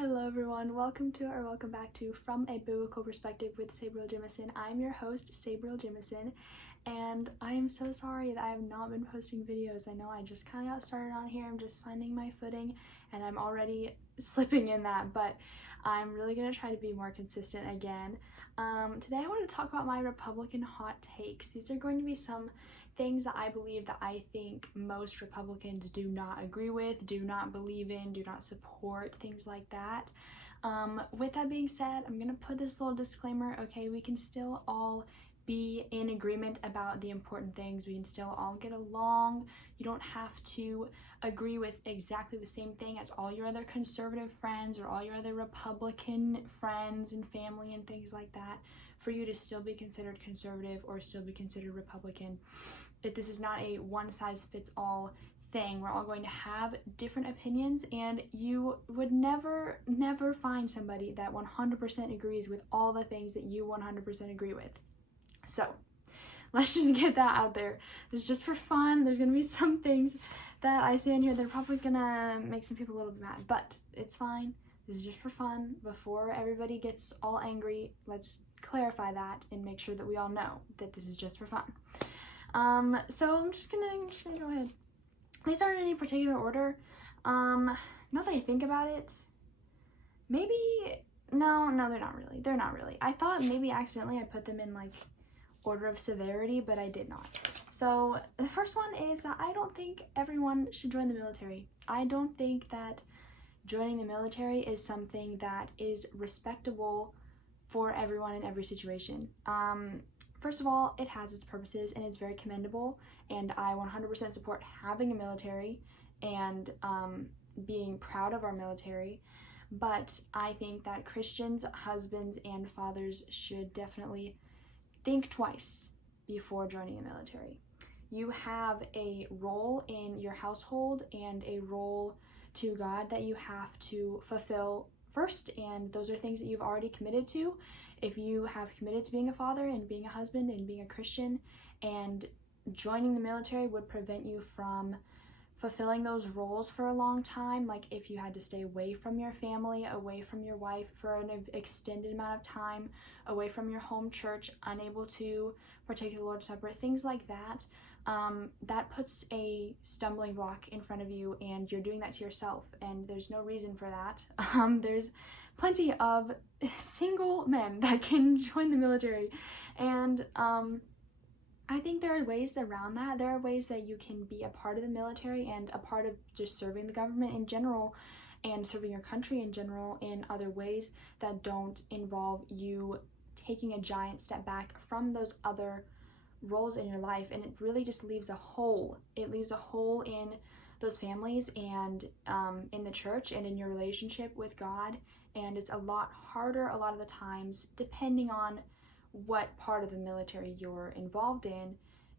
Hello everyone, welcome back to From a Biblical Perspective with Sabriel Jemison. I'm your host, Sabriel Jemison, and I am so sorry that I have not been posting videos. I know I just kind of got started on here, I'm just finding my footing, and I'm already slipping in that, but I'm really going to try to be more consistent again. Today I want to talk about my Republican hot takes. These are going to be some things that I believe that I think most Republicans do not agree with, do not believe in, do not support, things like that. With that being said, I'm gonna put this little disclaimer, okay, we can still all be in agreement about the important things. We can still all get along. You don't have to agree with exactly the same thing as all your other conservative friends or all your other Republican friends and family and things like that for you to still be considered conservative or still be considered Republican. This is not a one-size-fits-all thing. We're all going to have different opinions, and you would never find somebody that 100% agrees with all the things that you 100% agree with. So let's just get that out there. This is just for fun. There's gonna be some things that I say in here that are probably gonna make some people a little bit mad, but it's fine. This is just for fun. Before everybody gets all angry, let's clarify that and make sure that we all know that this is just for fun. So I'm just gonna go ahead. These aren't in any particular order. Now that I think about it, maybe, no, they're not really. They're not really. I thought maybe accidentally I put them in like order of severity, but I did not. So the first one is that I don't think everyone should join the military. I don't think that joining the military is something that is respectable for everyone in every situation. First of all, it has its purposes and it's very commendable, and I 100% support having a military and being proud of our military, but I think that Christians, husbands, and fathers should definitely think twice before joining the military. You have a role in your household and a role to God that you have to fulfill first, and those are things that you've already committed to. If you have committed to being a father and being a husband and being a Christian, and joining the military would prevent you from fulfilling those roles for a long time, like if you had to stay away from your family, away from your wife for an extended amount of time, away from your home church, unable to partake of the Lord's Supper, things like that, that puts a stumbling block in front of you, and you're doing that to yourself, and there's no reason for that. There's plenty of single men that can join the military, and I think there are ways around that. There are ways that you can be a part of the military and a part of just serving the government in general and serving your country in general in other ways that don't involve you taking a giant step back from those other roles in your life, and it really just leaves a hole. It leaves a hole in those families and in the church and in your relationship with God, and it's a lot harder a lot of the times, depending on what part of the military you're involved in.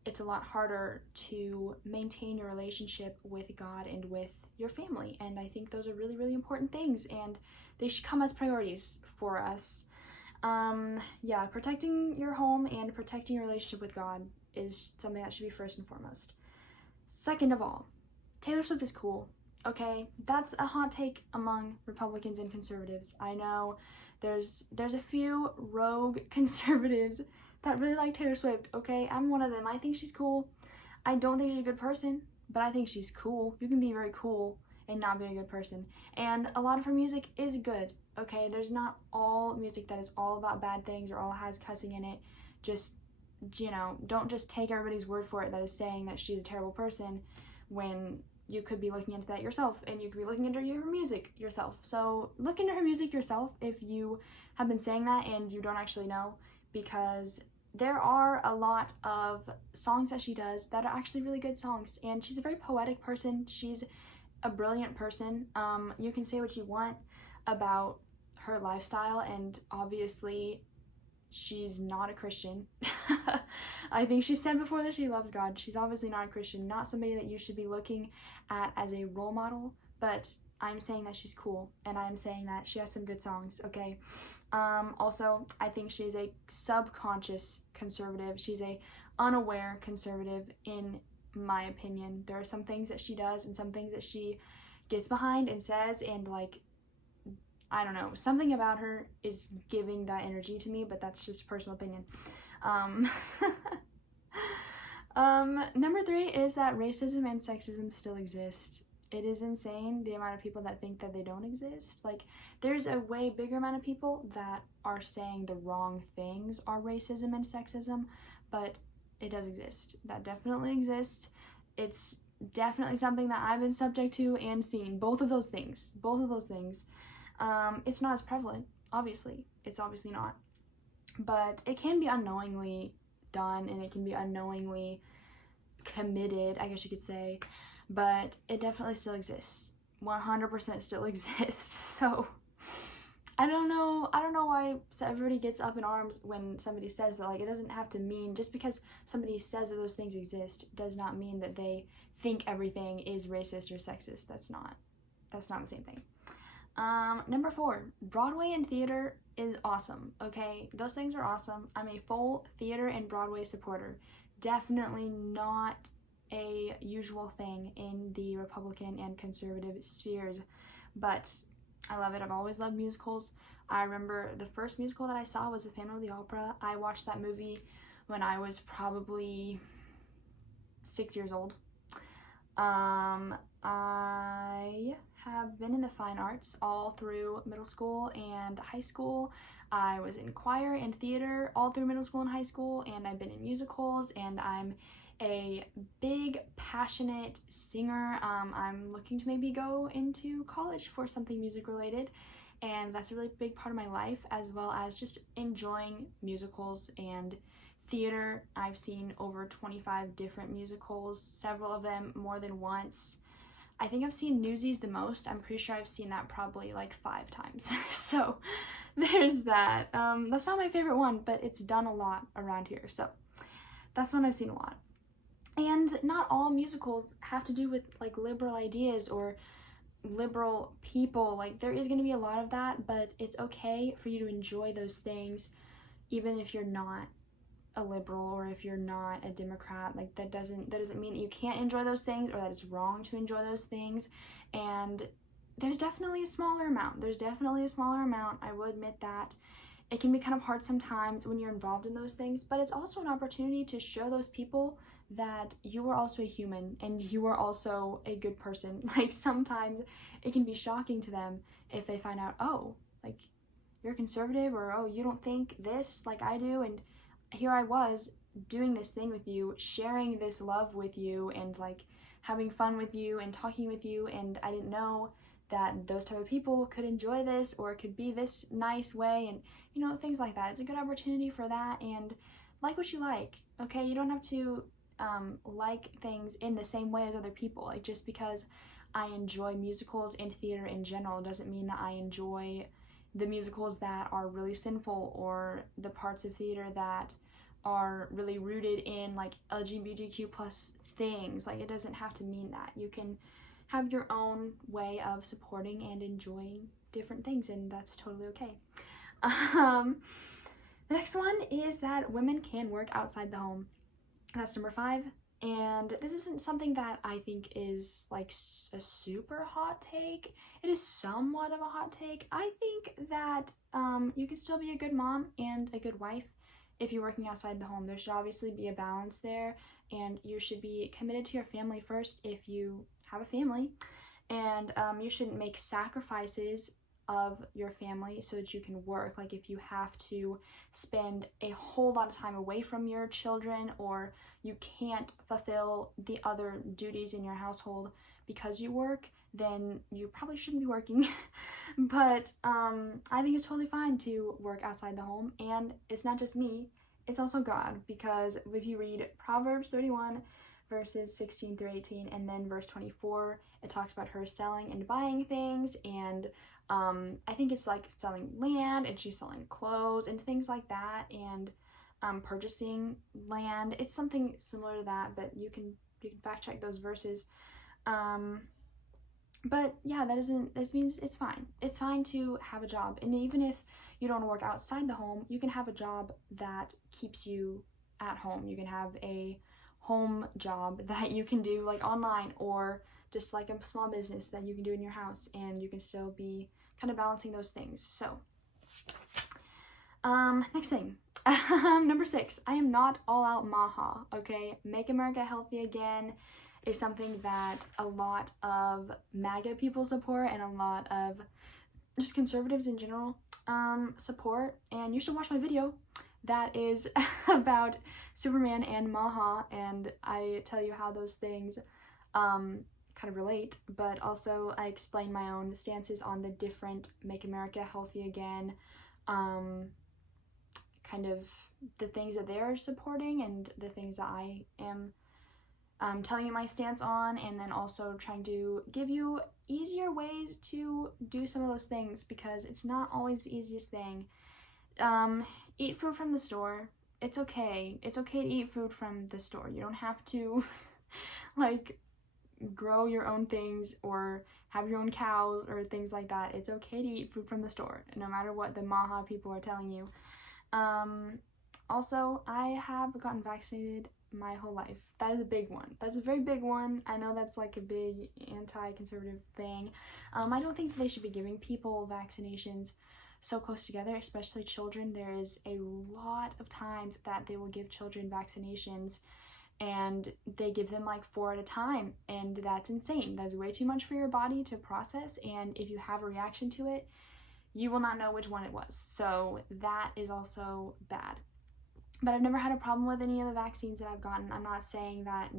It's a lot harder to maintain your relationship with God and with your family, and I think those are really important things, and they should come as priorities for us. Protecting your home and protecting your relationship with God is something that should be first and foremost. Second of all, Taylor Swift is cool, okay? That's a hot take among Republicans and conservatives. I know there's a few rogue conservatives that really like Taylor Swift, okay? I'm one of them. I think she's cool. I don't think she's a good person, but I think she's cool. You can be very cool and not be a good person. And a lot of her music is good, okay? There's not all music that is all about bad things or all has cussing in it. Just, don't just take everybody's word for it that is saying that she's a terrible person when you could be looking into that yourself, and you could be looking into her music yourself. So look into her music yourself if you have been saying that and you don't actually know, because there are a lot of songs that she does that are actually really good songs, and she's a very poetic person. She's a brilliant person. You can say what you want about her lifestyle, and obviously she's not a Christian. I think she said before that she loves God. She's obviously not a Christian, not somebody that you should be looking at as a role model, but I'm saying that she's cool, and I'm saying that she has some good songs, okay? Also, I think she's a subconscious conservative. She's a unaware conservative, in my opinion. There are some things that she does and some things that she gets behind and says, and like I don't know, something about her is giving that energy to me, but that's just a personal opinion. Number 3 is that racism and sexism still exist. It is insane the amount of people that think that they don't exist. Like, there's a way bigger amount of people that are saying the wrong things are racism and sexism, but it does exist. That definitely exists. It's definitely something that I've been subject to and seen. Both of those things. It's not as prevalent, obviously. It's obviously not. But it can be unknowingly done, and it can be unknowingly committed, I guess you could say. But it definitely still exists. 100% still exists. So I don't know why everybody gets up in arms when somebody says that. Like, it doesn't have to mean, just because somebody says that those things exist does not mean that they think everything is racist or sexist. That's not the same thing. Number 4, Broadway and theater is awesome, okay? Those things are awesome. I'm a full theater and Broadway supporter. Definitely not a usual thing in the Republican and conservative spheres, but I love it. I've always loved musicals. I remember the first musical that I saw was The Phantom of the Opera. I watched that movie when I was probably 6 years old. I have been in the fine arts all through middle school and high school. I was in choir and theater all through middle school and high school, and I've been in musicals, and I'm a big, passionate singer. I'm looking to maybe go into college for something music related, and that's a really big part of my life, as well as just enjoying musicals and theater. I've seen over 25 different musicals, several of them more than once. I think I've seen Newsies the most. I'm pretty sure I've seen that probably like 5 times. So there's that. That's not my favorite one, but it's done a lot around here. So that's one I've seen a lot. And not all musicals have to do with like liberal ideas or liberal people. Like, there is going to be a lot of that, but it's okay for you to enjoy those things even if you're not a liberal or if you're not a Democrat. Like, that doesn't mean that you can't enjoy those things or that it's wrong to enjoy those things. And there's definitely a smaller amount. I will admit that. It can be kind of hard sometimes when you're involved in those things, but it's also an opportunity to show those people that you are also a human and you are also a good person. Like, sometimes it can be shocking to them if they find out, oh, like, you're conservative, or oh, you don't think this like I do, and here I was doing this thing with you, sharing this love with you, and like having fun with you and talking with you, and I didn't know that those type of people could enjoy this or it could be this nice way, and you know, things like that. It's a good opportunity for that. And like what you like, okay? You don't have to like things in the same way as other people. Like, just because I enjoy musicals and theater in general doesn't mean that I enjoy the musicals that are really sinful or the parts of theater that are really rooted in like LGBTQ plus things. Like, it doesn't have to mean that. You can have your own way of supporting and enjoying different things, and that's totally okay. The next one is that women can work outside the home. That's number 5. And this isn't something that I think is like a super hot take. It is somewhat of a hot take. I think that you can still be a good mom and a good wife if you're working outside the home. There should obviously be a balance there, and you should be committed to your family first if you have a family, and you shouldn't make sacrifices of your family so that you can work. Like, if you have to spend a whole lot of time away from your children, or you can't fulfill the other duties in your household because you work, then you probably shouldn't be working. But I think it's totally fine to work outside the home, and it's not just me, it's also God, because if you read Proverbs 31 verses 16 through 18 and then verse 24, it talks about her selling and buying things, and I think it's like selling land, and she's selling clothes and things like that, and purchasing land. It's something similar to that, but you can fact check those verses. But yeah, this means it's fine. It's fine to have a job, and even if you don't work outside the home, you can have a job that keeps you at home. You can have a home job that you can do like online, or just like a small business that you can do in your house, and you can still be kind of balancing those things. So, next thing, number 6, I am not all out MAHA, okay? Make America Healthy Again is something that a lot of MAGA people support and a lot of just conservatives in general support, and you should watch my video that is about Superman and MAHA, and I tell you how those things kind of relate, but also I explain my own stances on the different Make America Healthy Again kind of the things that they're supporting and the things that I am telling you my stance on, and then also trying to give you easier ways to do some of those things, because it's not always the easiest thing. Eat food from the store. It's okay. It's okay to eat food from the store. You don't have to like grow your own things or have your own cows or things like that. It's okay to eat food from the store, no matter what the MAHA people are telling you. Also, I have gotten vaccinated my whole life. That is a big one. That's a very big one. I know that's like a big anti-conservative thing. I don't think that they should be giving people vaccinations so close together, especially children. There is a lot of times that they will give children vaccinations and they give them like 4 at a time, and that's insane. That's way too much for your body to process, and if you have a reaction to it, you will not know which one it was. So that is also bad. But I've never had a problem with any of the vaccines that I've gotten. I'm not saying that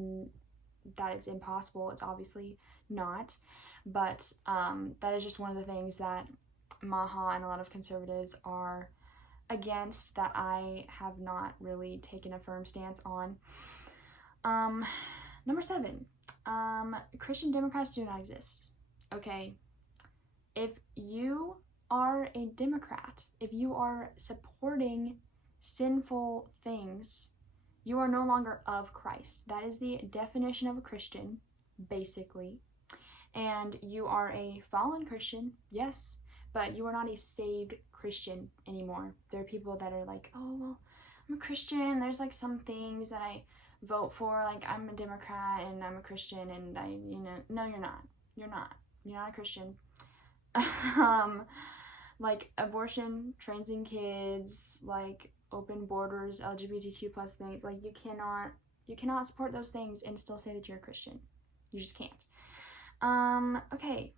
it's impossible. It's obviously not. But that is just one of the things that MAHA and a lot of conservatives are against, that I have not really taken a firm stance on. Number 7, Christian Democrats do not exist. Okay, if you are a Democrat, if you are supporting sinful things, you are no longer of Christ. That is the definition of a Christian, basically. And you are a fallen Christian, yes, but you are not a saved Christian anymore. There are people that are like, oh, well, I'm a Christian. There's like some things that I vote for. Like, I'm a Democrat and I'm a Christian, and no, you're not. You're not. You're not a Christian. Like abortion, transing kids, like open borders, LGBTQ plus things, like you cannot support those things and still say that you're a Christian. You just can't. Okay.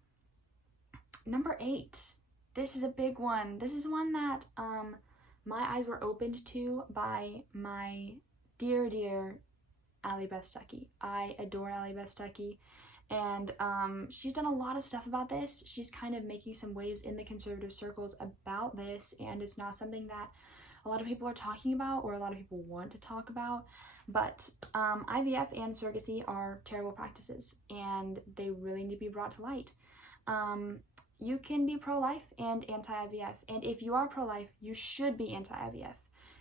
Number 8. This is a big one. This is one that my eyes were opened to by my dear Allie Beth Stuckey. I adore Allie Beth Stuckey. And she's done a lot of stuff about this. She's kind of making some waves in the conservative circles about this, and it's not something that a lot of people are talking about or a lot of people want to talk about. But IVF and surrogacy are terrible practices, and they really need to be brought to light. You can be pro-life and anti-IVF, and if you are pro-life, you should be anti-IVF,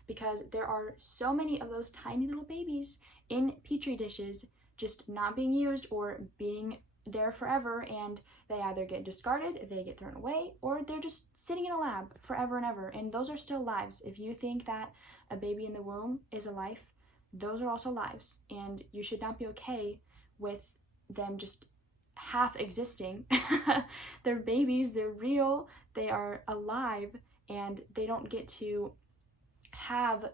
because there are so many of those tiny little babies in petri dishes just not being used or being there forever, and they either get discarded, they get thrown away, or they're just sitting in a lab forever and ever, and those are still lives. If you think that a baby in the womb is a life, those are also lives, and you should not be okay with them just half existing. They're babies, they're real, they are alive, and they don't get to have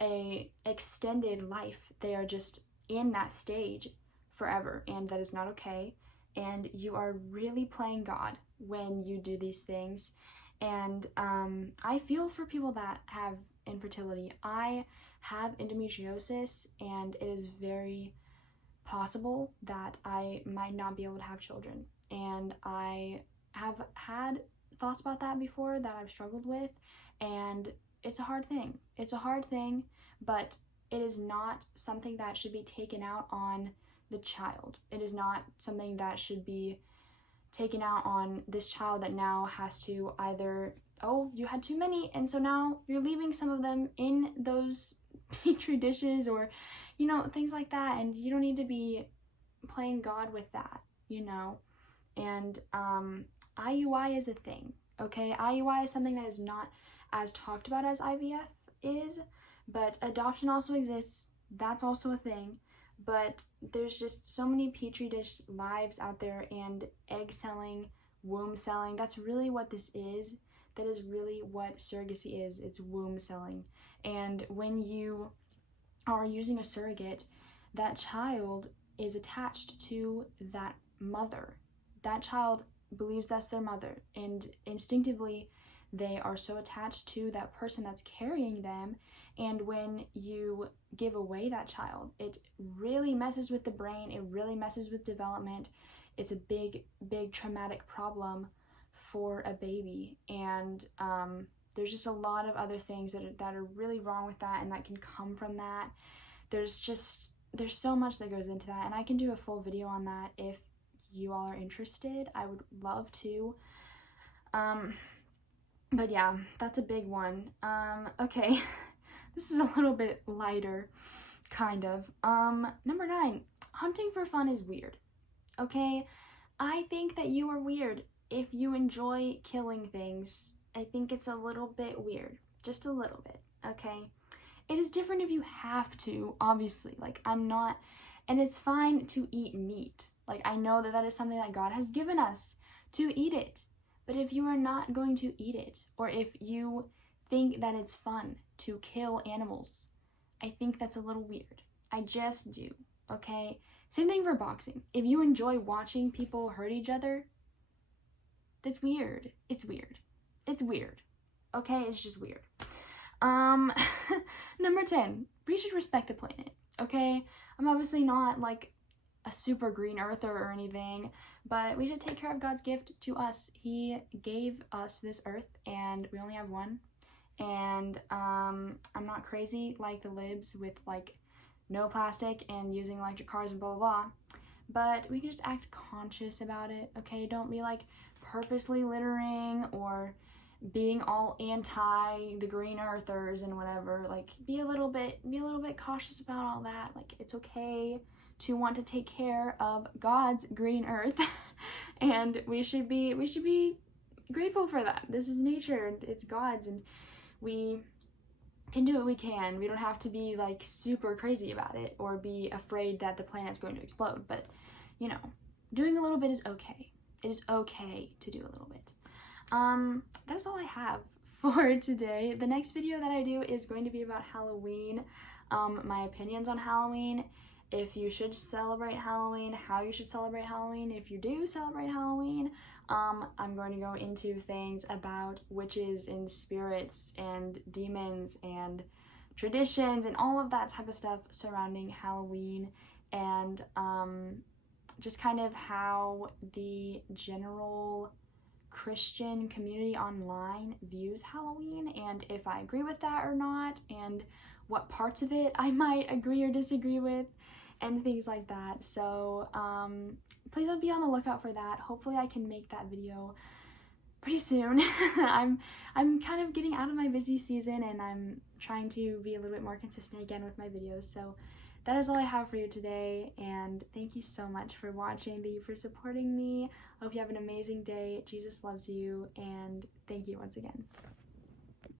a extended life. They are just in that stage forever, and that is not okay. And you are really playing God when you do these things. And I feel for people that have infertility. I have endometriosis, and it is very possible that I might not be able to have children. And I have had thoughts about that before that I've struggled with, and it's a hard thing. It's a hard thing, but it is not something that should be taken out on the child. It is not something that should be taken out on this child that now has to either, oh, you had too many, and so now you're leaving some of them in those petri dishes, or, things like that, and you don't need to be playing God with that, And IUI is a thing, okay? IUI is something that is not as talked about as IVF is, but adoption also exists. That's also a thing. But there's just so many petri dish lives out there, and egg selling womb selling. That's really what this is. That is really what surrogacy is. It's womb selling. And when you are using a surrogate, that child is attached to that mother. That child believes that's their mother, and instinctively they are so attached to that person that's carrying them. And when you give away that child, it really messes with the brain, it really messes with development. It's a big traumatic problem for a baby, and there's just a lot of other things that are really wrong with that and that can come from that. There's so much that goes into that, and I can do a full video on that if you all are interested. I would love to. But yeah, that's a big one. Okay, this is a little bit lighter, kind of. Number 9, hunting for fun is weird. Okay, I think that you are weird if you enjoy killing things. I think it's a little bit weird, just a little bit, okay? It is different if you have to, obviously. Like, I'm not, and it's fine to eat meat. Like, I know that that is something that God has given us, to eat it. But if you are not going to eat it, or if you think that it's fun to kill animals, I think that's a little weird. I just do, okay? Same thing for boxing. If you enjoy watching people hurt each other, that's weird. It's weird. It's weird. Okay? It's just weird. Number 10, we should respect the planet, okay? I'm obviously not like a super green earther or anything, but we should take care of God's gift to us. He gave us this earth, and we only have one. And I'm not crazy like the libs with like no plastic and using electric cars and blah blah blah, but we can just act conscious about it, okay? Don't be like purposely littering or being all anti the green earthers and whatever. Like, be a little bit cautious about all that. Like, it's okay to want to take care of God's green earth and we should be grateful for that. This is nature and it's God's, and we can do what we can. We don't have to be like super crazy about it or be afraid that the planet's going to explode, but you know, doing a little bit is okay. It is okay to do a little bit. That's all I have for today. The next video that I do is going to be about Halloween, my opinions on Halloween, if you should celebrate Halloween, how you should celebrate Halloween, if you do celebrate Halloween. I'm going to go into things about witches and spirits and demons and traditions and all of that type of stuff surrounding Halloween, and just kind of how the general Christian community online views Halloween, and if I agree with that or not, and what parts of it I might agree or disagree with, and things like that. So please be on the lookout for that. Hopefully I can make that video pretty soon. I'm kind of getting out of my busy season, and I'm trying to be a little bit more consistent again with my videos. So that is all I have for you today, and thank you so much for watching. Thank you for supporting me. I hope you have an amazing day. Jesus loves you, and thank you once again.